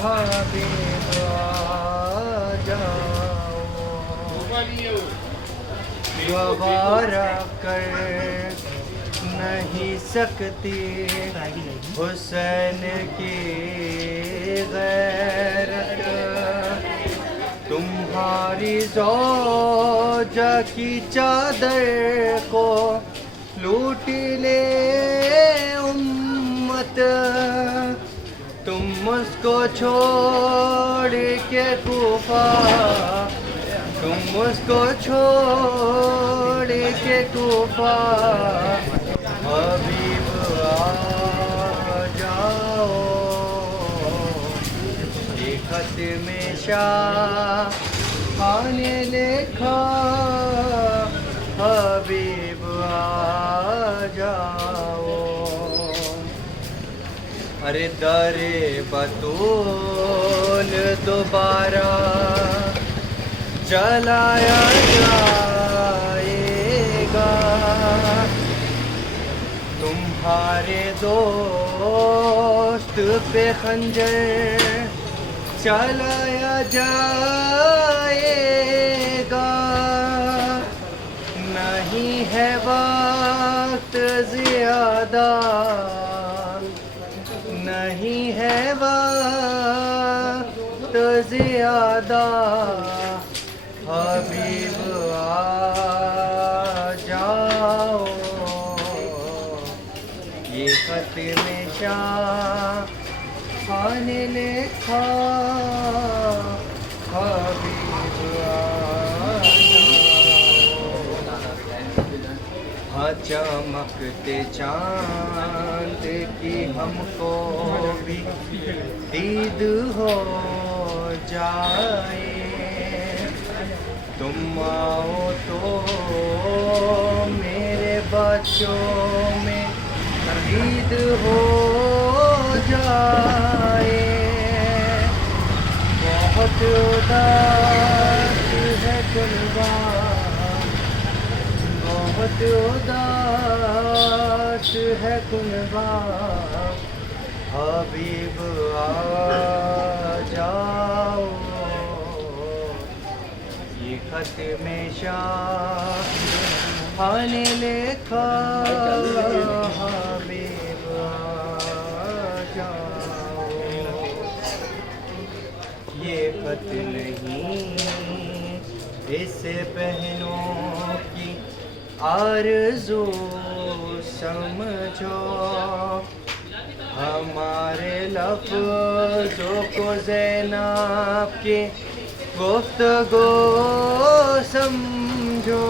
حبیب آ جاؤ، گوارا کر نہیں سکتی حسین کی غیرت، تمہاری زوجہ کی چادر کو لوٹ لے امت، تم اس کو چھوڑ کے کوفہ، تم اس کو چھوڑ کے کوفہ، حبیب آ جاؤ، یہ خط میں شاہ نے لکھا، حبیب آ جاؤ، ارے در بطول دوبارہ جلایا جائے گا، تمہارے دوست پہ خنجر چلایا جائے گا، نہیں ہے وقت زیادہ، نہیں ہے وقت زیادہ، حبیب آ جاؤ، یہ خط میں شاہ نے لکھا، حبیب آ جاؤ، چمکتے چاند کی ہم کو بھی دید ہو جائے، تم آؤ تو میرے بچوں میں عید ہو جائے، بہت اداس ہے قربان، بہت اداس ہے قربان، حبیب آ جاؤ، یہ خط میں شاہ نے لکھا، حبیب آ جاؤ، یہ خط نہیں اسے بہنوں کی آرزو سمجھو، ہمارے لفظوں کو زینب کی گفتگو سمجھو،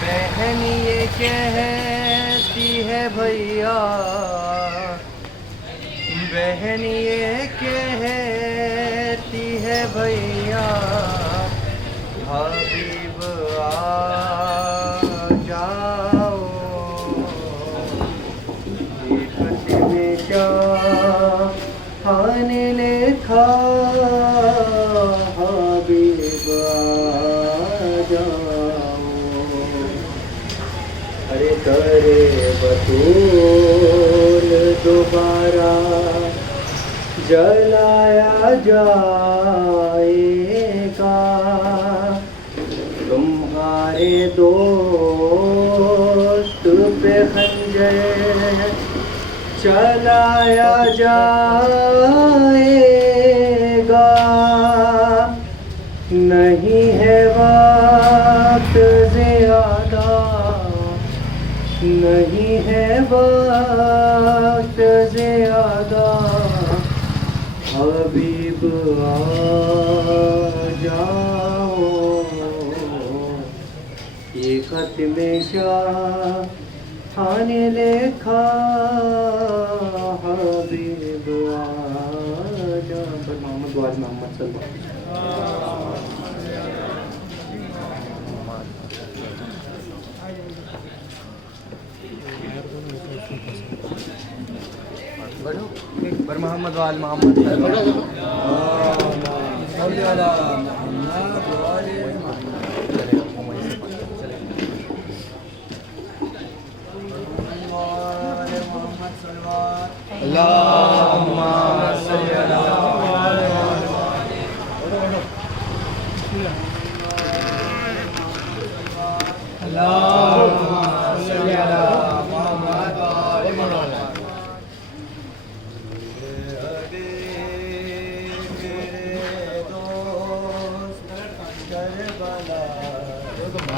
بہن یہ کہتی ہے بھیا، بہن یہ کہتی ہے بھیا، حبیب آ جاؤ، یہ خط میں شاہ نے لکھا، حبیب آ جاؤ، ارے در بطول دوبارہ جلایا جائے گا، تمہارے دوست پہ خنجر چلایا جائے گا، نہیں ہے وقت زیادہ، نہیں ہے وقت زیادہ، حبیب آ جاؤ، یہ خط میں شاہ نے لکھا، حبیب آ جاؤ، محمد وآل محمد صلی اللہ علیہ وسلم۔ بر محمد وآل محمد صلی اللہ علیہ وسلم۔ اللہ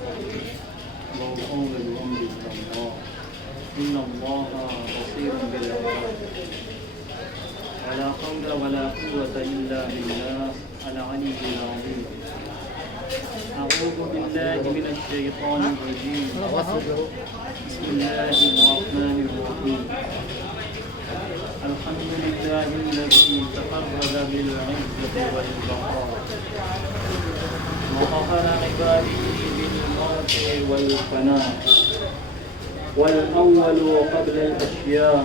وأول أمر الله إن الله بصير بالعباد ولا حول ولا قوة إلا بالله العلي العظيم. أعوذ بالله من الشيطان الرجيم. بسم الله الرحمن الرحيم. الحمد لله الذي تفرد بالعزة والبقاء وقهر عباده بالموت والفناء، والأول قبل الأشياء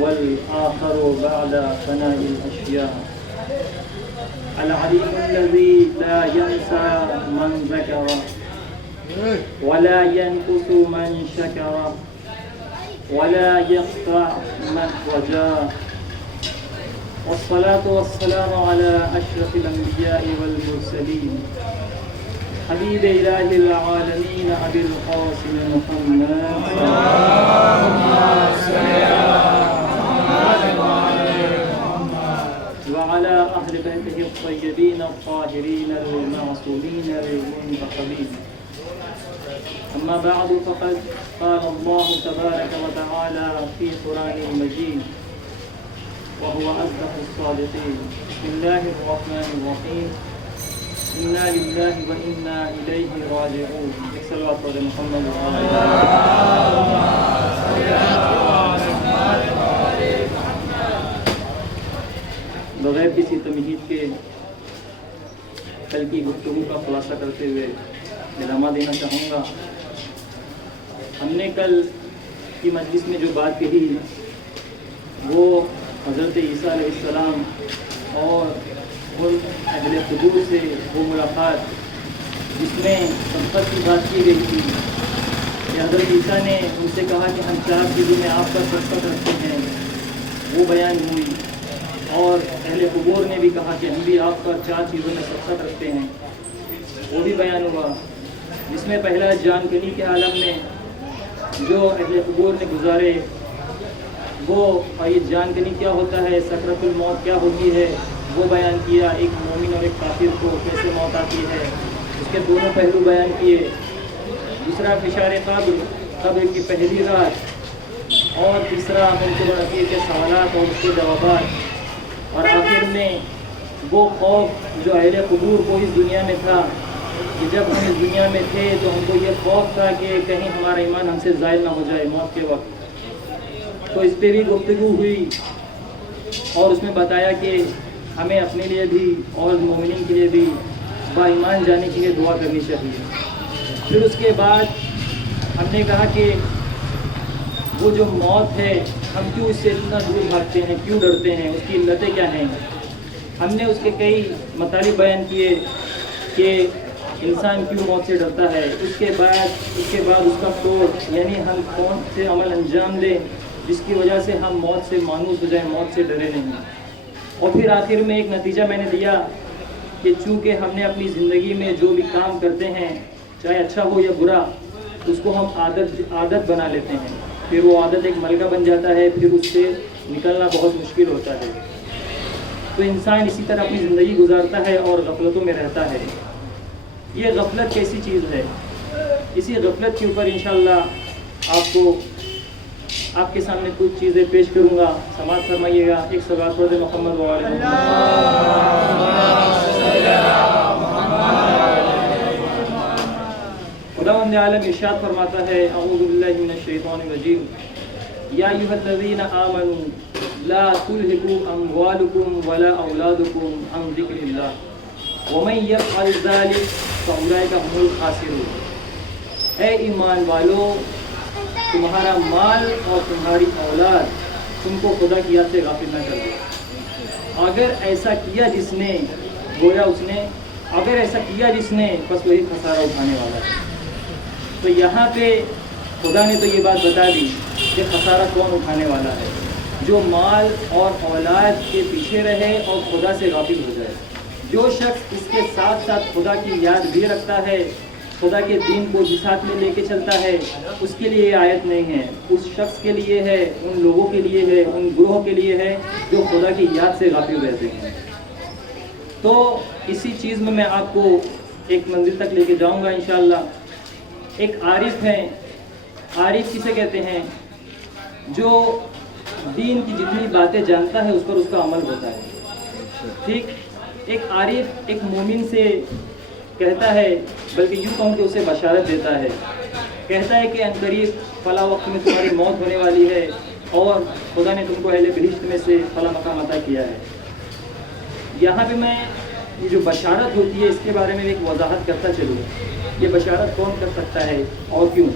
والآخر بعد فناء الأشياء. العليم الذي لا ينسى من ذكره ولا ينقص من شكره ولا يقطع من رجاه. والصلاة والسلام على أشرف الأنبياء والمرسلين حبيب إله العالمين أبي القاسم محمد وعلى أهل بيته الطيبين الطاهرين المعصومين المنتخبين. أما بعد فقد قال الله تبارك وتعالى في قرآن المجيد وهو أصدق الصادقين. بسم الله الرحمن الرحيم. إنا لله وإنا إليه راجعون. صلوات محمد بغیر کسی تمہید کے کل کی گفتگو کا خلاصہ کرتے ہوئے علامہ دینا چاہوں گا. ہم نے کل کی مجلس میں جو بات کہی وہ حضرت عیسیٰ علیہ السلام اور ان اہل قبور سے وہ ملاقات جس میں سبقت کی بات کی گئی تھی کہ حضرت عیسیٰ نے ان سے کہا کہ ہم 4 چیزوں میں آپ کا سبقت رکھتے ہیں، وہ بیان ہوئی. اور اہل قبور نے بھی کہا کہ ہم بھی آپ کا 4 چیزوں میں سبقت رکھتے ہیں، وہ بھی بیان ہوا. جس میں پہلا جان کنی کے عالم میں جو اہل قبور نے گزارے وہ یہ جان کنی کیا ہوتا ہے، سکرۃ الموت کیا ہوتی ہے وہ بیان کیا. ایک مومن اور ایک کافر کو کیسے موت آتی ہے اس کے دونوں پہلو بیان کیے. دوسرا فشار قبر کی پہلی رات، اور تیسرا منکر و نکیر کے سوالات اور اس کے جوابات، اور آخر میں وہ خوف جو اہل قبور کو اس دنیا میں تھا کہ جب ہم اس دنیا میں تھے تو ہم کو یہ خوف تھا کہ کہیں ہمارا ایمان ہم سے زائل نہ ہو جائے موت کے وقت. تو اس پہ بھی گفتگو ہوئی اور اس میں بتایا کہ ہمیں اپنے لیے بھی اور مومنین کے لیے بھی با ایمان جانے کے لیے دعا کرنی چاہیے. پھر اس کے بعد ہم نے کہا کہ وہ جو موت ہے ہم کیوں اس سے اتنا دور بھاگتے ہیں، کیوں ڈرتے ہیں، اس کی علتیں کیا ہیں. ہم نے اس کے کئی مطالب بیان کیے کہ انسان کیوں موت سے ڈرتا ہے. اس کے بعد اس کا توڑ، یعنی ہم کون سے عمل انجام دیں جس کی وجہ سے ہم موت سے مانوس ہو جائیں، موت سے ڈرے نہیں. اور پھر آخر میں ایک نتیجہ میں نے دیا کہ چونکہ ہم نے اپنی زندگی میں جو بھی کام کرتے ہیں چاہے اچھا ہو یا برا اس کو ہم عادت بنا لیتے ہیں، پھر وہ عادت ایک ملکہ بن جاتا ہے، پھر اس سے نکلنا بہت مشکل ہوتا ہے. تو انسان اسی طرح اپنی زندگی گزارتا ہے اور غفلتوں میں رہتا ہے. یہ غفلت کیسی چیز ہے، اسی غفلت کے اوپر انشاءاللہ آپ کے سامنے کچھ چیزیں پیش کروں گا. سماعت فرمائیے گا. ایک صلوات پڑھ دیں محمد وعلی خداوند عالم ارشاد فرماتا ہے اعوذ باللہ من الشیطان الرجیم یا ایھا الذین آمنوا لا تلھکم اموالکم ولا اولادکم عن ذکر اللہ ومن یفعل ذلک فاولئک هم الخاسرون. اے ایمان والو، تمہارا مال اور تمہاری اولاد تم کو خدا کی یاد سے غافل نہ کر دے. اگر ایسا کیا جس نے بس وہی خسارہ اٹھانے والا ہے. تو یہاں پہ خدا نے تو یہ بات بتا دی کہ خسارہ کون اٹھانے والا ہے، جو مال اور اولاد کے پیچھے رہے اور خدا سے غافل ہو جائے. جو شخص اس کے ساتھ ساتھ خدا کی یاد بھی رکھتا ہے، خدا کے دین کو بھی ساتھ میں لے کے چلتا ہے، اس کے لیے یہ آیت نہیں ہے. اس شخص کے لیے ہے، ان لوگوں کے لیے ہے، ان گروہوں کے لیے ہے جو خدا کی یاد سے غافل رہتے ہیں. تو اسی چیز میں آپ کو ایک منزل تک لے کے جاؤں گا انشاءاللہ ایک عارف ہے. عارف کسے کہتے ہیں؟ جو دین کی جتنی باتیں جانتا ہے اس پر اس کا عمل ہوتا ہے. ٹھیک. ایک عارف ایک مومن سے کہتا ہے، بلکہ یوں کہوں کہ اسے بشارت دیتا ہے، کہتا ہے کہ عنقریب فلاں وقت میں تمہاری موت ہونے والی ہے اور خدا نے تم کو اہل بہشت میں سے فلاں مقام عطا کیا ہے. یہاں پہ میں یہ جو بشارت ہوتی ہے اس کے بارے میں ایک وضاحت کرتا چلوں. یہ بشارت کون کر سکتا ہے اور کیوں؟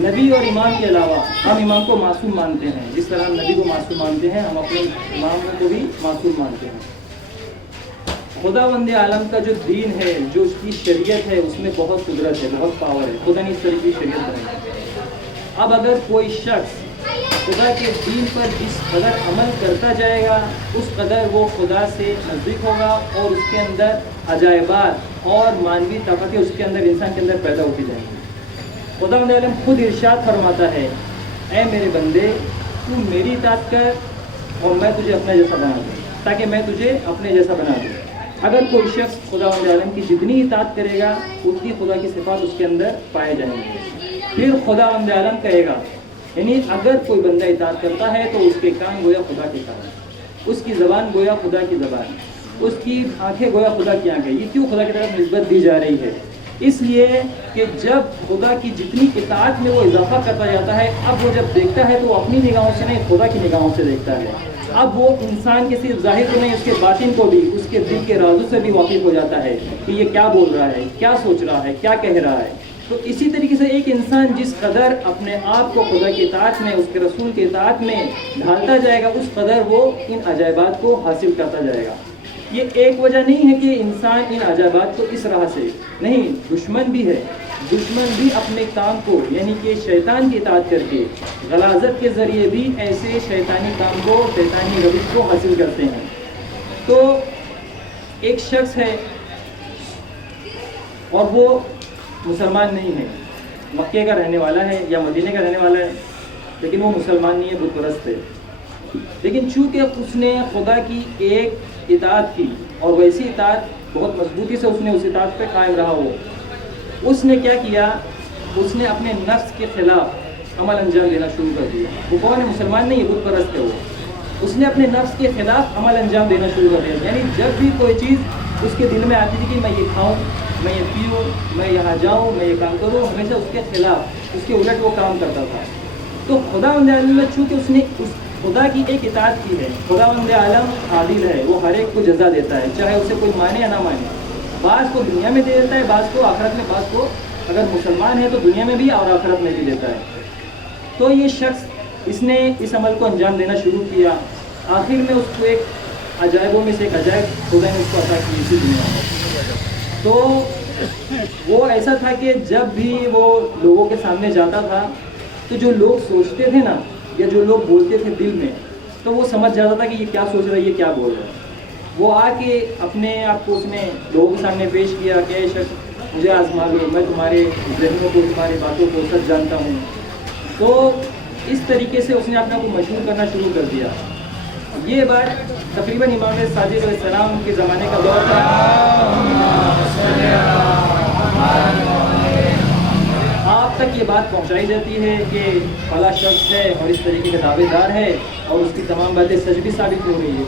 نبی اور امام کے علاوہ ہم امام کو معصوم مانتے ہیں، جس طرح ہم نبی کو معصوم مانتے ہیں ہم اپنے امام کو بھی معصوم مانتے ہیں. خداوند عالم کا جو دین ہے، جو اس کی شریعت ہے، اس میں بہت قدرت ہے، بہت پاور ہے. خدا نے اس طرح کی شریعت بنائی. اب اگر کوئی شخص خدا کے دین پر جس قدر عمل کرتا جائے گا اس قدر وہ خدا سے نزدیک ہوگا اور اس کے اندر عجائبات اور مانوی طاقتیں اس کے اندر انسان کے اندر پیدا ہوتی جائیں گی. خداوند عالم خود ارشاد فرماتا ہے، اے میرے بندے تو میری اطاعت کر اور میں تجھے اپنے جیسا بنا دوں، تاکہ میں تجھے اپنے جیسا بنا دوں. اگر کوئی شخص خداوند عالم کی جتنی اطاعت کرے گا اتنی خدا کی صفات اس کے اندر پائے جائیں گے. پھر خداوند عالم کہے گا، یعنی اگر کوئی بندہ اطاعت کرتا ہے تو اس کے کان گویا خدا کے کان، اس کی زبان گویا خدا کی زبان، اس کی آنکھیں گویا خدا کی آنکھیں. یہ کیوں خدا کی طرف نسبت دی جا رہی ہے؟ اس لیے کہ جب خدا کی جتنی اطاعت میں وہ اضافہ کرتا جاتا ہے، اب وہ جب دیکھتا ہے تو وہ اپنی نگاہوں سے نہیں خدا کی نگاہوں سے دیکھتا ہے. اب وہ انسان کے صرف ظاہر کو نہیں، اس کے باطن کو بھی، اس کے دل کے رازوں سے بھی واقف ہو جاتا ہے کہ یہ کیا بول رہا ہے، کیا سوچ رہا ہے، کیا کہہ رہا ہے. تو اسی طریقے سے ایک انسان جس قدر اپنے آپ کو خدا کی اطاعت میں، اس کے رسول کی اطاعت میں ڈھالتا جائے گا اس قدر وہ ان عجائبات کو حاصل کرتا جائے گا. یہ ایک وجہ نہیں ہے کہ انسان ان عجائبات کو اس راہ سے نہیں، دشمن بھی ہے. دشمن بھی اپنے کام کو یعنی کہ شیطان کی اطاعت کر کے غلاظت کے ذریعے بھی ایسے شیطانی کام کو، شیطانی روش کو حاصل کرتے ہیں. تو ایک شخص ہے اور وہ مسلمان نہیں ہے، مکے کا رہنے والا ہے یا مدینے کا رہنے والا ہے، لیکن وہ مسلمان نہیں ہے، بت پرست ہے. لیکن چونکہ اس نے خدا کی ایک اطاعت کی اور ویسی اطاعت بہت مضبوطی سے اس نے اس اطاعت پہ قائم رہا. اس نے کیا کیا؟ اس نے اپنے نفس کے خلاف عمل انجام دینا شروع کر دیا. وہ کون ہے؟ مسلمان نہیں ہے، بت پرست ہے. وہ اس نے اپنے نفس کے خلاف عمل انجام دینا شروع کر دیا. یعنی جب بھی کوئی چیز اس کے دل میں آتی تھی کہ میں یہ کھاؤں، میں یہ پیوں، میں یہاں جاؤں، میں یہ کام کروں، ہمیشہ اس کے خلاف، اس کے الٹ وہ کام کرتا تھا. تو خداوند عالم میں چونکہ اس نے اس خدا کی ایک اطاعت کی ہے. خداوند عالم عادل ہے، وہ ہر ایک کو جزا دیتا ہے، چاہے اسے کوئی مانے یا نہ مانے. بعض کو دنیا میں دے دیتا ہے، بعض کو آخرت میں، بعض کو اگر مسلمان ہے تو دنیا میں بھی اور آخرت میں بھی دیتا ہے. تو یہ شخص اس نے اس عمل کو انجام دینا شروع کیا. آخر میں اس کو ایک عجائبوں میں سے ایک عجائب خدا نے اس کو عطا کی اسی دنیا میں. تو وہ ایسا تھا کہ جب بھی وہ لوگوں کے سامنے جاتا تھا تو جو لوگ سوچتے تھے نا یا جو لوگ بولتے تھے دل میں، تو وہ سمجھ جاتا تھا کہ یہ کیا سوچ رہا ہے، یہ کیا بول رہا ہے. وہ آ کے اپنے آپ کو اس نے لوگوں کے سامنے پیش کیا کہ اے شخص مجھے آزما لو، میں تمہارے ذہنوں کو، تمہاری باتوں کو سچ جانتا ہوں. تو اس طریقے سے اس نے اپنے آپ کو مشہور کرنا شروع کر دیا. یہ بات تقریباً امام صادق علیہ السلام کے زمانے کا دور تھا. آپ تک یہ بات پہنچائی جاتی ہے کہ فلاں شخص ہے اور اس طریقے کا دعوے دار ہے اور اس کی تمام باتیں سچ بھی ثابت ہو رہی ہے.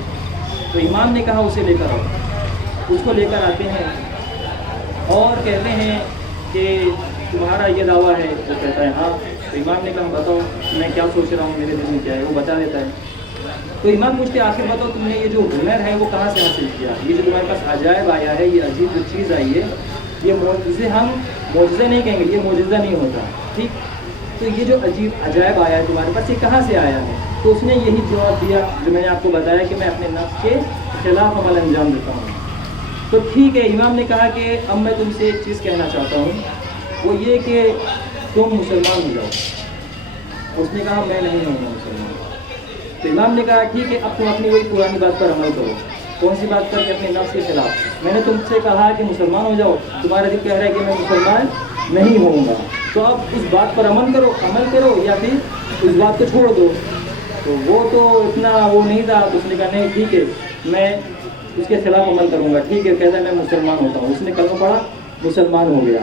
تو امام نے کہا اسے لے کر آؤ. اس کو لے کر آتے ہیں اور کہتے ہیں کہ تمہارا یہ دعویٰ ہے. وہ کہتا ہے ہاں. تو امام نے کہا بتاؤ میں کیا سوچ رہا ہوں، میرے دل میں کیا ہے. وہ بتا دیتا ہے. تو امام پوچھتے آخر بتاؤ تم نے یہ جو ہنر ہے وہ کہاں سے حاصل کیا؟ یہ جو تمہارے پاس عجائب آیا ہے، یہ عجیب جو چیز آئی ہے، یہ معجزے، ہم معجزہ نہیں کہیں گے، یہ معجزہ نہیں ہوتا. ٹھیک. تو یہ جو عجیب عجائب آیا ہے تمہارے پاس، یہ کہاں سے آیا ہے؟ تو اس نے یہی جواب دیا جو میں نے آپ کو بتایا کہ میں اپنے نفس کے خلاف عمل انجام دیتا ہوں. تو ٹھیک ہے. امام نے کہا کہ اب میں تم سے ایک چیز کہنا چاہتا ہوں، وہ یہ کہ تم مسلمان ہو جاؤ. اس نے کہا میں نہیں ہوں گا مسلمان. تو امام نے کہا ٹھیک ہے، اب تم اپنی وہی پرانی بات پر عمل کرو. کون سی بات کر کے؟ اپنے نفس کے خلاف. میں نے تم سے کہا کہ مسلمان ہو جاؤ، تمہارا دل کہہ رہا ہے کہ میں مسلمان نہیں ہوں گا. تو اب اس بات پر عمل کرو یا پھر اس بات کو چھوڑ دو. تو وہ تو اتنا وہ نہیں تھا. تو اس نے کہا نہیں ٹھیک ہے میں اس کے خلاف عمل کروں گا. ٹھیک ہے. کہتا ہے میں مسلمان ہوتا ہوں. اس نے کلمہ پڑھا، مسلمان ہو گیا.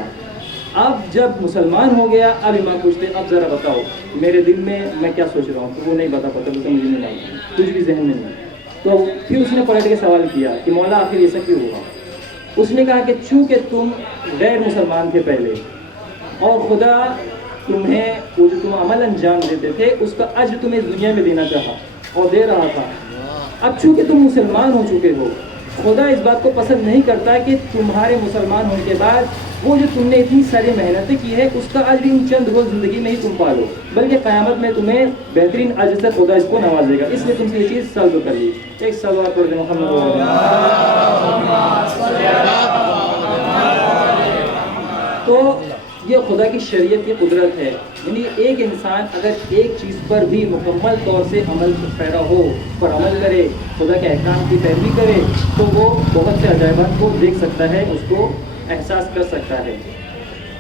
اب جب مسلمان ہو گیا اب امام پوچھتے اب ذرا بتاؤ میرے دل میں کیا سوچ رہا ہوں، تو وہ نہیں بتا پاتا، مجھے نہیں معلوم، کچھ بھی ذہن میں نہیں۔ تو پھر اس نے پلٹ کے سوال کیا کہ مولا آخر ایسا کیوں ہوا؟ اس نے کہا کہ چونکہ تم غیر مسلمان تھے پہلے اور خدا تمہیں وہ جو تم عمل انجام دیتے تھے اس کا اجر تمہیں اس دنیا میں دینا چاہا اور دے رہا تھا، اب چونکہ تم مسلمان ہو چکے ہو خدا اس بات کو پسند نہیں کرتا کہ تمہارے مسلمان ہونے کے بعد وہ جو تم نے اتنی ساری محنتیں کی ہے اس کا اجر ان چند روز زندگی میں ہی تم پالو، بلکہ قیامت میں تمہیں بہترین اجر سے خدا اس کو نوازے گا، اس لیے تم سے یہ چیز سلب کر لی۔ ایک صلوات پڑھ دیں محمد۔ تو یہ خدا کی شریعت کی قدرت ہے، یعنی ایک انسان اگر ایک چیز پر بھی مکمل طور سے عمل پیرا ہو، پر عمل کرے، خدا کے احکام کی پیروی کرے تو وہ بہت سے عجائبات کو دیکھ سکتا ہے، اس کو احساس کر سکتا ہے۔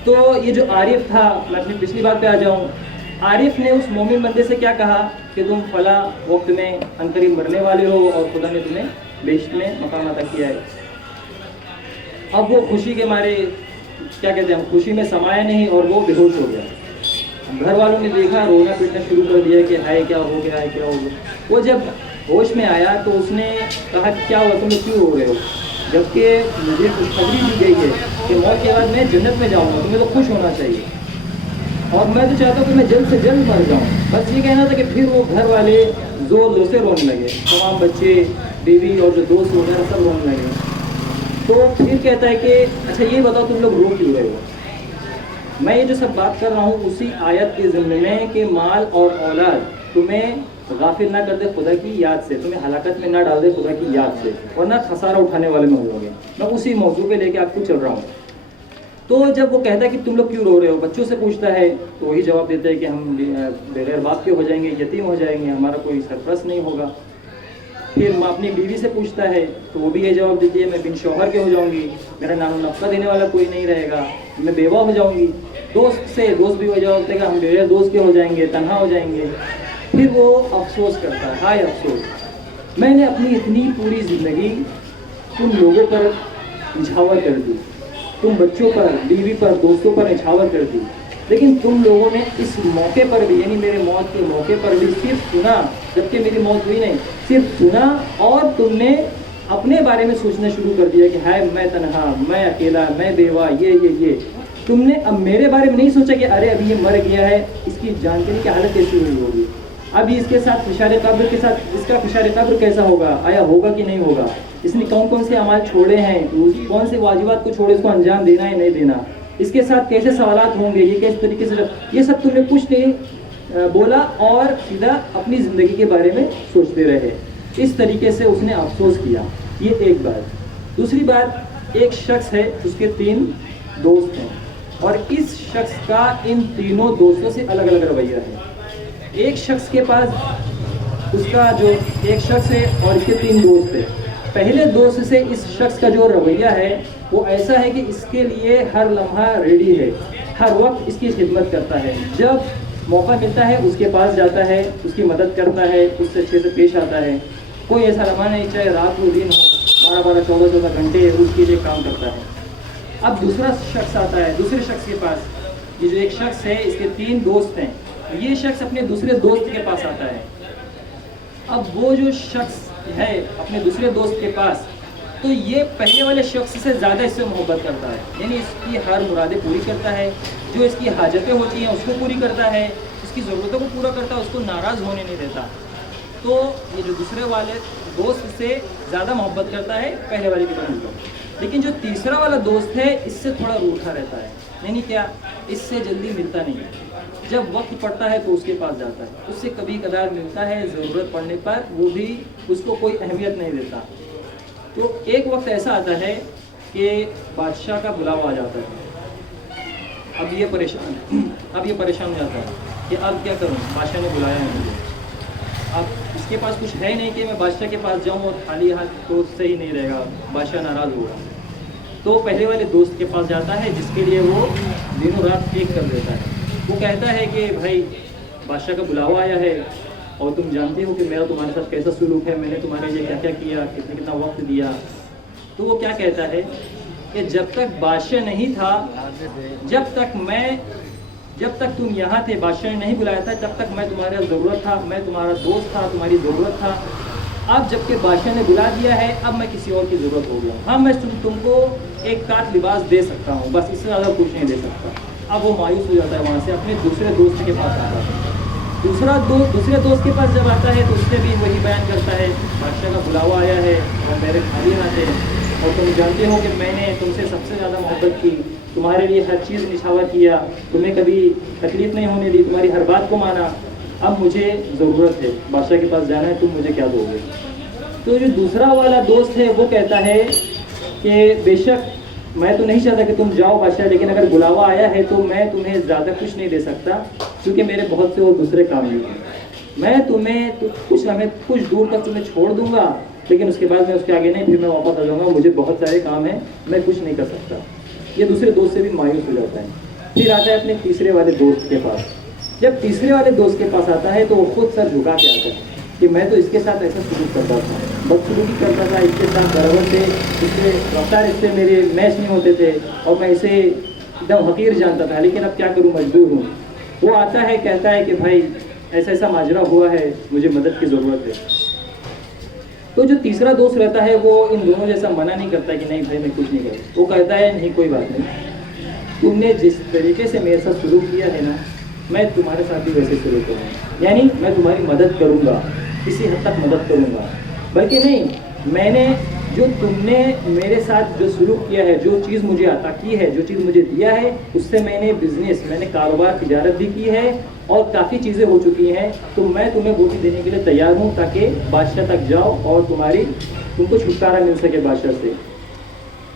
تو یہ جو عارف تھا، میں اپنی پچھلی بات پہ آ جاؤں، عارف نے اس مومن بندے سے کیا کہا کہ تم فلاں وقت میں عنقریب مرنے والے ہو اور خدا نے تمہیں بہشت میں مقام عطا کیا ہے۔ اب وہ خوشی کے مارے کیا کہتے ہیں، خوشی میں سمایا نہیں اور وہ بے ہوش ہو گیا۔ گھر والوں نے دیکھا، رونا پیٹنا شروع کر دیا کہ ہائے کیا ہو گیا ہے، کیا ہو گیا۔ وہ جب ہوش میں آیا تو اس نے کہا کہ کیا ہوا، تم لوگ کیوں رو رہے ہو، جبکہ مجھے خوشخبری دی گئی ہے کہ موت کے بعد میں جنت میں جاؤں گا، تمہیں تو خوش ہونا چاہیے، اور میں تو چاہتا ہوں کہ میں جلد سے جلد مر جاؤں۔ بس یہ کہنا تھا کہ پھر وہ گھر والے زور زور سے رونے لگے، تمام بچے، بیوی اور جو دوست وغیرہ سب رونے لگے۔ تو پھر کہتا ہے کہ اچھا یہ بتاؤ تم لوگ رو کیوں رہے ہو؟ میں یہ جو سب بات کر رہا ہوں اسی آیت کے ضمن میں کہ مال اور اولاد تمہیں غافل نہ کر دے خدا کی یاد سے، تمہیں ہلاکت میں نہ ڈال دے خدا کی یاد سے، ورنہ خسارہ اٹھانے والے میں ہو گے۔ میں اسی موضوع پہ لے کے آپ کو چل رہا ہوں۔ تو جب وہ کہتا ہے کہ تم لوگ کیوں رو رہے ہو، بچوں سے پوچھتا ہے تو وہی جواب دیتے ہیں کہ ہم بغیر باپ کے ہو جائیں گے، یتیم ہو جائیں گے، ہمارا کوئی سرپرست نہیں ہوگا۔ پھر میں اپنی بیوی سے پوچھتا ہے تو وہ بھی یہ جواب دیتی ہے میں بن شوہر کے ہو جاؤں گی، میرا نام و نفقہ دینے والا کوئی نہیں رہے گا، میں بیوہ ہو جاؤں گی۔ دوست بھی وہ جواب دے گا ہم بغیر دوست کے ہو جائیں گے، تنہا ہو جائیں گے۔ پھر وہ افسوس کرتا ہے، ہائے افسوس، میں نے اپنی اتنی پوری زندگی تم لوگوں پر نچھاور کر دی، تم بچوں پر، بیوی پر، دوستوں پر نچھاور کر دی، لیکن تم لوگوں نے اس موقع پر بھی، یعنی میرے موت کے موقع پر بھی صرف سنا، جبکہ میری موت ہوئی نہیں، صرف سنا اور تم نے اپنے بارے میں سوچنا شروع کر دیا کہ ہائے میں تنہا، میں اکیلا، میں بیوہ، یہ تم نے اب میرے بارے میں نہیں سوچا کہ ارے ابھی یہ مر گیا ہے، اس کی جان کے لیے کیا حالت کیسی ہوئی ہوگی، ابھی اس کے ساتھ فشار قبر کے ساتھ اس کا فشار قبر کیسا ہوگا، آیا ہوگا کہ نہیں ہوگا، اس نے کون کون سے اعمال چھوڑے ہیں، کون سے واجبات کو چھوڑے اس کو انجام دینا ہے نہیں دینا، اس کے ساتھ کیسے سوالات ہوں گے، یہ کس طریقے سے، یہ سب تم نے کچھ نہیں بولا اور سیدھا اپنی زندگی کے بارے میں سوچتے رہے۔ اس طریقے سے اس نے افسوس کیا۔ یہ ایک بات۔ دوسری بات، ایک شخص ہے اس کے 3 دوست ہیں اور اس شخص کا ان تینوں دوستوں سے الگ الگ رویہ ہے۔ ایک شخص کے پاس اس کا جو ایک شخص ہے اور اس کے 3 دوست ہیں۔ پہلے دوست سے اس شخص کا جو رویہ ہے وہ ایسا ہے کہ اس کے لیے ہر لمحہ ریڈی ہے، ہر وقت اس کی خدمت کرتا ہے، جب موقع ملتا ہے اس کے پاس جاتا ہے، اس کی مدد کرتا ہے، اس سے اچھے سے پیش آتا ہے۔ کوئی ایسا لمحہ نہیں چاہے رات ہو دن ہو، 12 14 گھنٹے اس کے لیے کام کرتا ہے۔ اب دوسرا شخص آتا ہے، دوسرے شخص کے پاس، یہ جو ایک شخص ہے اس کے 3 دوست ہیں، یہ شخص اپنے دوسرے دوست کے پاس آتا ہے۔ اب وہ جو شخص ہے اپنے دوسرے دوست کے پاس، تو یہ پہلے والے شخص سے زیادہ اس سے محبت کرتا ہے، یعنی اس کی ہر مرادیں پوری کرتا ہے، جو اس کی حاجتیں ہوتی ہیں اس کو پوری کرتا ہے، اس کی ضرورتوں کو پورا کرتا ہے، اس کو ناراض ہونے نہیں دیتا۔ تو یہ جو دوسرے والے دوست سے زیادہ محبت کرتا ہے پہلے والے کی بنسبت، لیکن جو تیسرا والا دوست ہے اس سے تھوڑا روٹھا رہتا ہے، یعنی کیا، اس سے جلدی ملتا نہیں، جب وقت پڑتا ہے تو اس کے پاس جاتا ہے، اس سے کبھی کبھار ملتا ہے، ضرورت پڑنے پر وہ بھی اس کو کوئی اہمیت نہیں دیتا۔ تو ایک وقت ایسا آتا ہے کہ بادشاہ کا بلاوا آ جاتا ہے، اب یہ پریشان ہو جاتا ہے کہ اب کیا کروں، بادشاہ نے بلایا ہے مجھے، اب اس کے پاس کچھ ہے نہیں کہ میں بادشاہ کے پاس جاؤں اور خالی ہاتھ تو صحیح نہیں رہے گا، بادشاہ ناراض ہوگا۔ تو پہلے والے دوست کے پاس جاتا ہے جس کے لیے وہ دنوں رات ایک کر دیتا ہے۔ وہ کہتا ہے کہ بھائی بادشاہ کا بلاوا آیا ہے اور تم جانتے ہو کہ میرا تمہارے ساتھ کیسا سلوک ہے، میں نے تمہارے لیے کیا کیا کیا، کتنا وقت دیا۔ تو وہ کیا کہتا ہے کہ جب تک بادشاہ نہیں تھا، جب تک تم یہاں تھے، بادشاہ نے نہیں بلایا تھا، تب تک میں تمہارا ضرورت تھا، میں تمہارا دوست تھا، تمہاری ضرورت تھا۔ اب جب کہ بادشاہ نے بلا دیا ہے، اب میں کسی اور کی ضرورت ہو گیا ہوں۔ ہاں میں تم کو ایک کات لباس دے سکتا ہوں، بس اس سے زیادہ کچھ نہیں دے سکتا۔ اب وہ مایوس ہو جاتا ہے، وہاں سے اپنے دوسرے دوست کے پاس آتا ہے۔ دوسرے دوست کے پاس جب آتا ہے تو اس سے بھی وہی بیان کرتا ہے، بادشاہ کا بلاوا آیا ہے اور میرے خالی نہ تھے، اور تم جانتے ہو کہ میں نے تم سے سب سے زیادہ محبت کی، تمہارے لیے ہر چیز نچھاور کیا، تمہیں کبھی تکلیف نہیں ہونے دی، تمہاری ہر بات کو مانا۔ اب مجھے ضرورت ہے، بادشاہ کے پاس جانا ہے، تم مجھے کیا دو گے؟ تو جو دوسرا والا دوست ہے وہ کہتا ہے کہ بے شک میں تو نہیں چاہتا کہ تم جاؤ بادشاہ، لیکن اگر بلاوا آیا ہے تو میں تمہیں زیادہ کچھ نہیں دے سکتا، کیونکہ میرے بہت سے اور دوسرے کام بھی ہیں۔ میں تمہیں کچھ دور تک تمہیں چھوڑ دوں گا، لیکن اس کے بعد میں اس کے آگے نہیں، پھر میں واپس آ جاؤں گا، مجھے بہت سارے کام ہیں، میں کچھ نہیں کر سکتا۔ یہ دوسرے دوست سے بھی مایوس ہو جاتا ہے۔ پھر آتا ہے اپنے تیسرے والے دوست کے پاس۔ جب تیسرے والے دوست کے پاس آتا ہے تو وہ خود سر جھکا کے آتا ہے کہ میں تو اس کے ساتھ ایسا سلوک کرتا تھا، بدسلوکی کرتا تھا، اس کے ساتھ برابر سے اس سے رفتار، اس سے میرے میچ نہیں ہوتے تھے، اور میں اسے ایک دم حقیر جانتا تھا، لیکن اب کیا کروں، مجبور ہوں۔ وہ آتا ہے، کہتا ہے کہ بھائی ایسا ایسا ماجرا ہوا ہے، مجھے مدد کی ضرورت ہے۔ تو جو تیسرا دوست رہتا ہے وہ ان دونوں جیسا منع نہیں کرتا کہ نہیں بھائی میں کچھ نہیں کروں، وہ کہتا ہے نہیں کوئی بات نہیں، تم نے جس طریقے سے میرے ساتھ سلوک کیا ہے نا، میں تمہارے ساتھ بھی ویسے سلوک کروں گا، یعنی میں تمہاری مدد کروں گا، کسی حد تک مدد کروں گا، بلکہ نہیں، میں نے جو تم نے میرے ساتھ جو سلوک کیا ہے، جو چیز مجھے عطا کی ہے، جو چیز مجھے دیا ہے، اس سے میں نے کاروبار تجارت بھی کی ہے اور کافی چیزیں ہو چکی ہیں، تو میں تمہیں وہ بھی دینے کے لیے تیار ہوں تاکہ بادشاہ تک جاؤ اور تم کو چھٹکارا مل سکے بادشاہ سے۔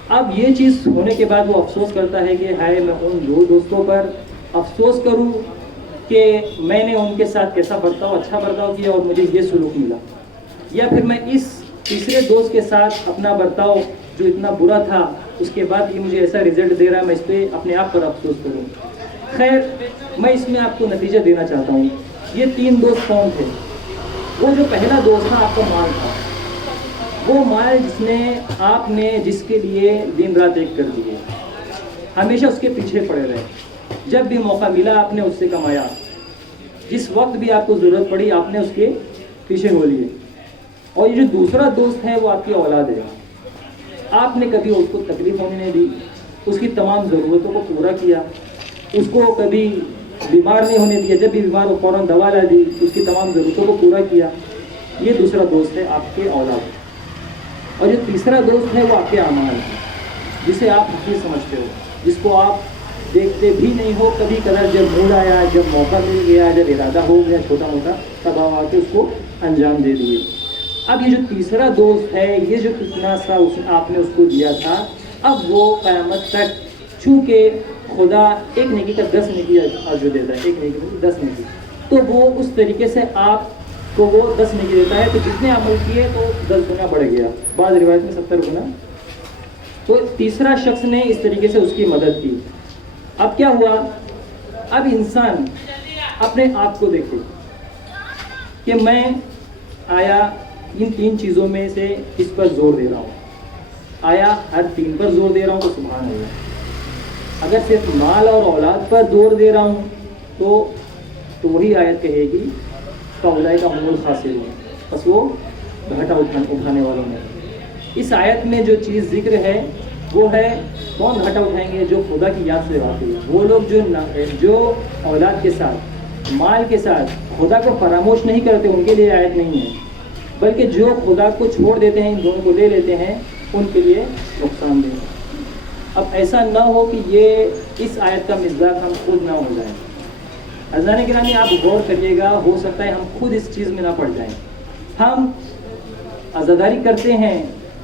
اب یہ چیز ہونے کے بعد وہ افسوس کرتا ہے کہ ہائے میں ان دو دوستوں پر افسوس کروں کہ میں نے ان کے ساتھ کیسا اچھا برتاؤ کیا اور مجھے یہ سلوک ملا، یا پھر میں اس تیسرے دوست کے ساتھ اپنا برتاؤ جو اتنا برا تھا، اس کے بعد یہ مجھے ایسا رزلٹ دے رہا ہے، میں اس پہ اپنے آپ پر افسوس کروں۔ خیر میں اس میں آپ کو نتیجہ دینا چاہتا ہوں۔ یہ تین دوست کون تھے؟ وہ جو پہلا دوست تھا آپ کا مال تھا، وہ مال جس کے لیے دن رات ایک کر دیے، ہمیشہ اس کے پیچھے پڑے رہے، جب بھی موقع ملا آپ نے اس سے کمایا، جس وقت بھی آپ کو ضرورت پڑی آپ نے اس کے پیچھے ہو لیے۔ اور یہ جو دوسرا دوست ہے وہ آپ کی اولاد ہے، آپ نے کبھی اس کو تکلیف ہونے نہیں دی، اس کی تمام ضرورتوں کو پورا کیا، اس کو کبھی بیمار نہیں ہونے دیا، جب بھی بیمار ہو فوراً دوا لا دی، اس کی تمام ضرورتوں کو پورا کیا۔ یہ دوسرا دوست ہے آپ کے اولاد۔ اور جو تیسرا دوست ہے وہ آپ کے اعمال ہے، جسے آپ حقیر سمجھتے ہو، جس کو آپ دیکھتے بھی نہیں ہو، کبھی کبھار جب موڈ آیا، جب موقع مل گیا، جب ارادہ ہو گیا چھوٹا موٹا، تب آپ آ کے اس کو انجام دے دیے۔ اب یہ جو تیسرا دوست ہے، یہ جو کتنا سا آپ نے اس کو دیا تھا، اب وہ قیامت تک، چونکہ خدا ایک نیکی کا 10 نیکی جو دیتا ہے، ایک نیکی کا 10 نیکی، تو وہ اس طریقے سے آپ کو وہ 10 نیکی دیتا ہے، تو جتنے عمل کیے تو 10 گنا بڑھ گیا، بعض روایت میں 70 گنا۔ تو تیسرا شخص نے اس طریقے سے اس کی مدد کی۔ اب کیا ہوا؟ اب انسان اپنے آپ کو دیکھے کہ میں آیا ان 3 چیزوں میں سے کس پر زور دے رہا ہوں، آیا ہر 3 پر زور دے رہا ہوں تو سبحان اللہ، اگر صرف مال اور اولاد پر زور دے رہا ہوں تو وہی آیت کہے گی فَأُولَئِکَ هُمُ الْخَاسِرُونَ، بس وہ گھاٹا اٹھانے والوں نے۔ اس آیت میں جو چیز ذکر ہے وہ ہے کون گھاٹا اٹھائیں گے؟ جو خدا کی یاد سے واقعی ہے، وہ لوگ جو اولاد کے ساتھ، مال کے ساتھ خدا کو فراموش نہیں کرتے، ان کے لیے آیت نہیں ہے، بلکہ جو خدا کو چھوڑ دیتے ہیں، ان دونوں کو لے لیتے ہیں، ان کے لیے نقصان دہ ہے۔ اب ایسا نہ ہو کہ یہ اس آیت کا مزاج ہم خود نہ ہو جائیں۔ عزیزان گرامی آپ غور کریے گا، ہو سکتا ہے ہم خود اس چیز میں نہ پڑ جائیں۔ ہم عزاداری کرتے ہیں،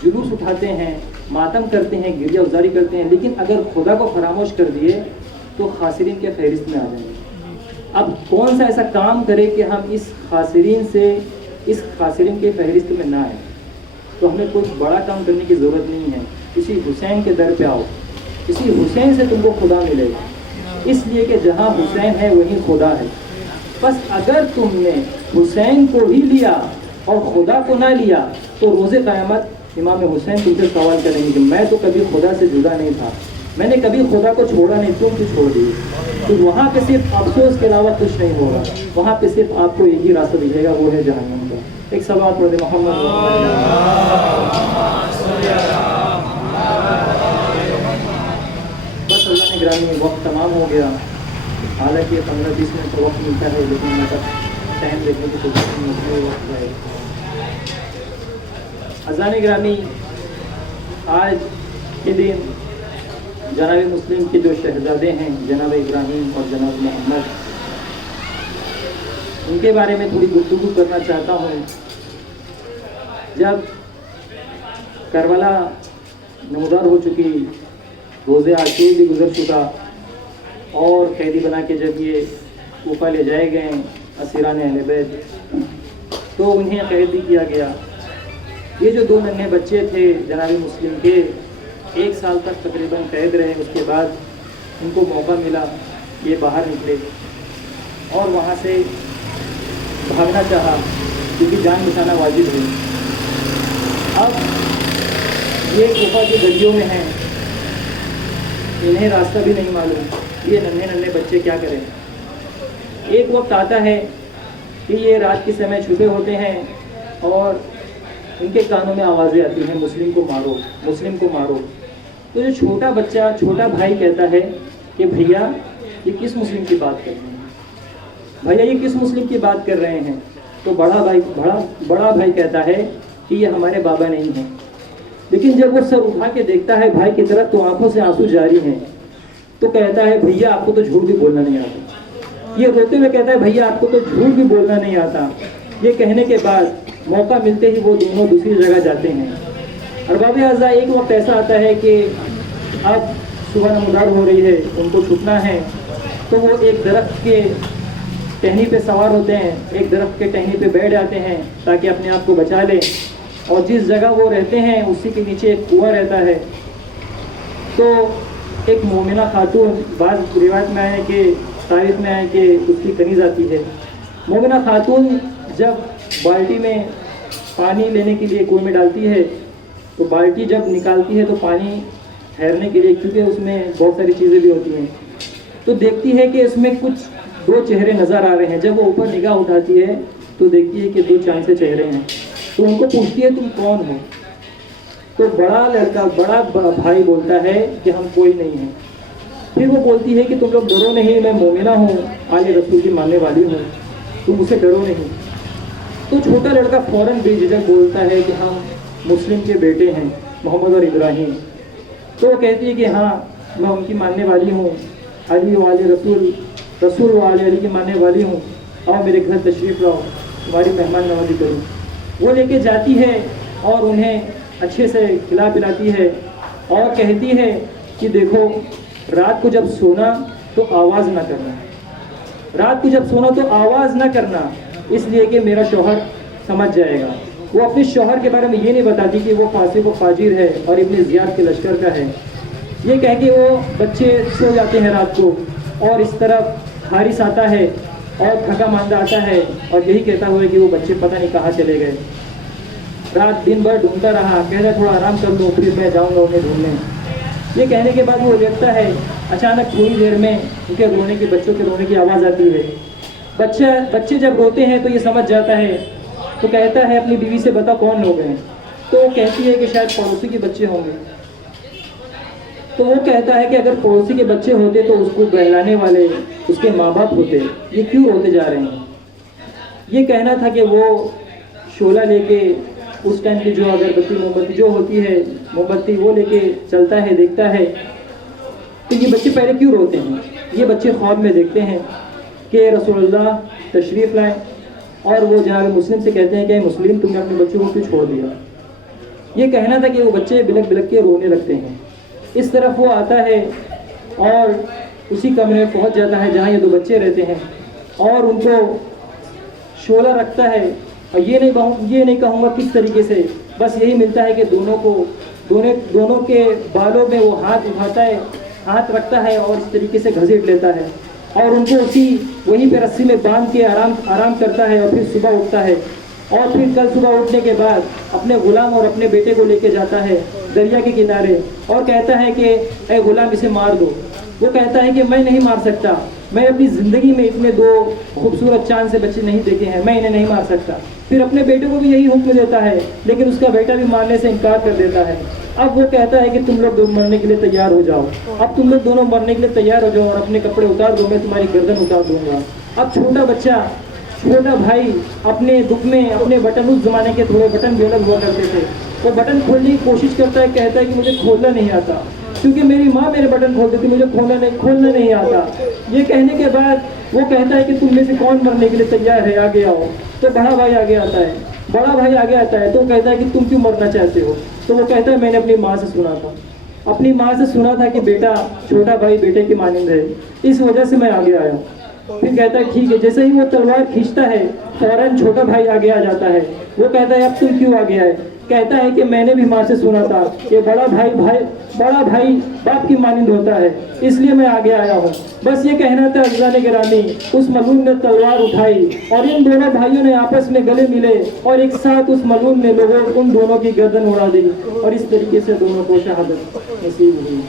جلوس اٹھاتے ہیں، ماتم کرتے ہیں، گریہ ازاری کرتے ہیں، لیکن اگر خدا کو فراموش کر دیے تو خاسرین کے فہرست میں آ جائیں گے۔ اب کون سا ایسا کام کرے کہ ہم اس خاسرین کے فہرست میں نہ آئیں؟ تو ہمیں کچھ بڑا کام کرنے کی ضرورت نہیں ہے، کسی حسین کے در پہ آؤ، کسی حسین سے تم کو خدا ملے گا، اس لیے کہ جہاں حسین ہے وہیں خدا ہے۔ بس اگر تم نے حسین کو ہی لیا اور خدا کو نہ لیا تو روز قیامت امام حسین تم سے سوال کریں گے کہ میں تو کبھی خدا سے جدا نہیں تھا، میں نے کبھی خدا کو چھوڑا نہیں، تم کیوں چھوڑ دی؟ تو وہاں پہ صرف افسوس کے علاوہ کچھ نہیں ہوگا، وہاں پہ صرف آپ کو یہی راستہ دکھے گا، وہ ہے جہنم کا۔ ایک سوال پڑھ دے محمد بس اللہ نے گرامی وقت تمام ہو گیا، حالانکہ 15-20 منٹ کا وقت ملتا ہے، لیکن میں ٹائم دیکھنے کی کوشش نہیں ہوتی، وقت جائے گا۔ اذان گرامی، آج کے دن جناب مسلم کے جو شہزادے ہیں جناب ابراہیم اور جناب محمد، ان کے بارے میں تھوڑی گفتگو کرنا چاہتا ہوں۔ جب کربلا نمودار ہو چکی، روز عاشور بھی گزر چکا، اور قیدی بنا کے جب یہ کوفہ لے جائے گئے اسیران اہل بیت، تو انہیں قید بھی کیا گیا۔ یہ جو 2 ننھے بچے تھے جناب مسلم کے، 1 سال تک تقریباً قید رہے، اس کے بعد ان کو موقع ملا، یہ باہر نکلے اور وہاں سے بھاگنا چاہا، کیونکہ جان بچانا واجب ہے۔ اب یہ کوفہ کی گلیوں میں ہیں، انہیں راستہ بھی نہیں معلوم، یہ ننھے بچے کیا کریں۔ ایک وقت آتا ہے کہ یہ رات کے سمے چھپے ہوتے ہیں اور ان کے کانوں میں آوازیں آتی ہیں، مسلم کو مارو، مسلم کو مارو۔ تو جو چھوٹا بچہ، چھوٹا بھائی کہتا ہے کہ بھیا یہ کس مسلم کی بات کر رہے ہیں، بھیا یہ کس مسلم کی بات کر رہے ہیں؟ تو بڑا بھائی کہتا ہے کہ یہ ہمارے بابا نہیں ہیں۔ لیکن جب وہ سر اٹھا کے دیکھتا ہے بھائی کی طرف تو آنکھوں سے آنسو جاری ہیں، تو کہتا ہے بھیا آپ کو تو جھوٹ بھی بولنا نہیں آتا۔ یہ روتے ہوئے کہتا ہے بھیا آپ کو تو جھوٹ بھی بولنا نہیں آتا۔ یہ کہنے کے بعد موقع ملتے ہی وہ دونوں دوسری جگہ جاتے ہیں۔ ارباب اعزاء، ایک وقت ایسا آتا ہے کہ اب صبح نمودار ہو رہی ہے، ان کو چھپنا ہے، تو وہ ایک درخت کے ٹہنی پہ سوار ہوتے ہیں، ایک درخت کے ٹہنی پہ بیٹھ جاتے ہیں تاکہ اپنے آپ کو بچا لیں، اور جس جگہ وہ رہتے ہیں اسی کے نیچے ایک کنواں رہتا ہے۔ تو ایک مومنہ خاتون، بعض روایت میں آئے کہ تاریخ میں آئے کہ اس کی کنیز آتی ہے، مومنہ خاتون جب بالٹی میں پانی لینے کے لیے کنویں میں ڈالتی ہے، تو بالٹی جب نکالتی ہے تو پانی ٹھہرنے کے لیے، کیونکہ اس میں بہت ساری چیزیں بھی ہوتی ہیں، تو دیکھتی ہے کہ اس میں کچھ 2 چہرے نظر آ رہے ہیں۔ جب وہ اوپر نگاہ اٹھاتی ہے تو دیکھتی ہے کہ 2 چاند سے چہرے ہیں، تو ان کو پوچھتی ہے تم کون ہو؟ تو بڑا بھائی بولتا ہے کہ ہم کوئی نہیں ہیں۔ پھر وہ بولتی ہے کہ تم لوگ ڈرو نہیں، میں مومنہ ہوں، آل رسول کی ماننے والی ہوں، تم مجھ سے ڈرو نہیں۔ تو چھوٹا لڑکا فوراً بے جھجک بولتا ہے کہ ہم مسلم کے بیٹے ہیں، محمد اور ابراہیم۔ تو وہ کہتی ہے کہ ہاں میں ان کی ماننے والی ہوں، علی و آل رسول و آل علی کی ماننے والی ہوں، آؤ میرے گھر تشریف لاؤ، تمہاری مہمان نوازی کروں۔ وہ لے کے جاتی ہے اور انہیں اچھے سے کھلا پلاتی ہے، اور کہتی ہے کہ دیکھو رات کو جب سونا تو آواز نہ کرنا، رات کو جب سونا تو آواز نہ کرنا، اس لیے کہ میرا شوہر سمجھ جائے گا۔ وہ اپنے شوہر کے بارے میں یہ نہیں بتاتی کہ وہ فاسق و فاجر ہے اور ابن زیاد کے لشکر کا ہے۔ یہ کہہ کے وہ بچے سو جاتے ہیں رات کو، اور اس طرف حارث آتا ہے اور تھکا ماندہ آتا ہے اور یہی کہتا ہوا کہ وہ بچے پتہ نہیں کہاں چلے گئے۔ رات دن بھر ڈھونڈتا رہا، کہتا تھوڑا آرام کر لوں پھر میں جاؤں گا انہیں ڈھونڈنے۔ یہ کہنے کے بعد وہ لیٹتا ہے، اچانک تھوڑی دیر میں ان کے رونے کی، بچوں کے رونے کی آواز آتی ہے۔ بچے جب روتے ہیں تو یہ سمجھ جاتا ہے، تو کہتا ہے اپنی بیوی سے بتا کون لوگ ہیں؟ تو وہ کہتی ہے کہ شاید پڑوسی کے بچے ہوں گے۔ تو وہ کہتا ہے کہ اگر پڑوسی کے بچے ہوتے تو اس کو بہلانے والے اس کے ماں باپ ہوتے، یہ کیوں روتے جا رہے ہیں؟ یہ کہنا تھا کہ وہ شعلہ لے کے، اس ٹائم کی جو اگربتی موم بتی جو ہوتی ہے، موم بتی وہ لے کے چلتا ہے، دیکھتا ہے۔ تو یہ بچے پہلے کیوں روتے ہیں؟ یہ بچے خواب میں دیکھتے ہیں کہ رسول اللہ تشریف لائیں، اور وہ جناب مسلم سے کہتے ہیں کہ اے مسلم تم نے اپنے بچوں کو کیوں چھوڑ دیا؟ یہ کہنا تھا کہ وہ بچے بلک بلک کے رونے لگتے ہیں۔ اس طرف وہ آتا ہے اور اسی کمرے میں پہنچ جاتا ہے جہاں یہ 2 بچے رہتے ہیں، اور ان کو شعلہ رکھتا ہے، اور یہ نہیں کہوں گا کس طریقے سے، بس یہی ملتا ہے کہ دونوں کے بالوں میں وہ ہاتھ اٹھاتا ہے، ہاتھ رکھتا ہے اور اس طریقے سے گھسیٹ لیتا ہے، اور ان کو وہیں پہ رسی میں باندھ کے آرام کرتا ہے، اور پھر صبح اٹھتا ہے اور پھر کل صبح اٹھنے کے بعد اپنے غلام اور اپنے بیٹے کو لے کے جاتا ہے دریا کے کنارے اور کہتا ہے کہ اے غلام اسے مار دو. وہ کہتا ہے کہ میں نہیں مار سکتا, میں اپنی زندگی میں اتنے 2 خوبصورت چاند سے بچے نہیں دیکھے ہیں, میں انہیں نہیں مار سکتا. پھر اپنے بیٹے کو بھی یہی حکم دیتا ہے, لیکن اس کا بیٹا بھی مارنے سے انکار کر دیتا ہے. اب وہ کہتا ہے کہ تم لوگ مرنے کے لیے تیار ہو جاؤ, اب تم لوگ دونوں مرنے کے لیے تیار ہو جاؤ اور اپنے کپڑے اتار دو, میں تمہاری گردن اتار دوں گا. اب چھوٹا بچہ, چھوٹا بھائی اپنے دکھ میں اپنے بٹن, اس زمانے کے تھوڑے بٹن بھی الگ ہوا کرتے تھے, وہ بٹن کھولنے کی کوشش کرتا ہے, کہتا ہے کہ مجھے کھولنا نہیں آتا کیونکہ میری ماں میرے بٹن کھولتی تھی, مجھے کھولنا نہیں آتا. یہ کہنے کے بعد وہ کہتا ہے کہ تم میں سے کون مرنے کے لیے تیار ہے, آگے آؤ. تو بڑا بھائی آگے آتا ہے, بڑا بھائی آگے آتا ہے تو کہتا ہے کہ تم کیوں مرنا چاہتے ہو. تو وہ کہتا ہے میں نے اپنی ماں سے سنا تھا, اپنی ماں سے سنا تھا کہ بیٹا, چھوٹا بھائی بیٹے کی مانند ہے, اس وجہ سے میں آگے آیا. پھر کہتا ہے ٹھیک ہے. جیسے ہی وہ تلوار کھینچتا ہے فوراً چھوٹا بھائی آگے آ جاتا ہے. وہ کہتا ہے اب تم کیوں آگے آئے. کہتا ہے کہ میں نے بھی ماں سے سنا تھا کہ بڑا بھائی باپ کی مانند ہوتا ہے, اس لیے میں آگے آیا ہوں. بس یہ کہنا تھا عزیزان گرامی. اس ملعون نے تلوار اٹھائی اور ان دونوں بھائیوں نے آپس میں گلے ملے اور ایک ساتھ اس ملعون نے ان دونوں کی گردن اڑا دی اور اس طریقے سے دونوں کو شہادت نصیب ہوئی.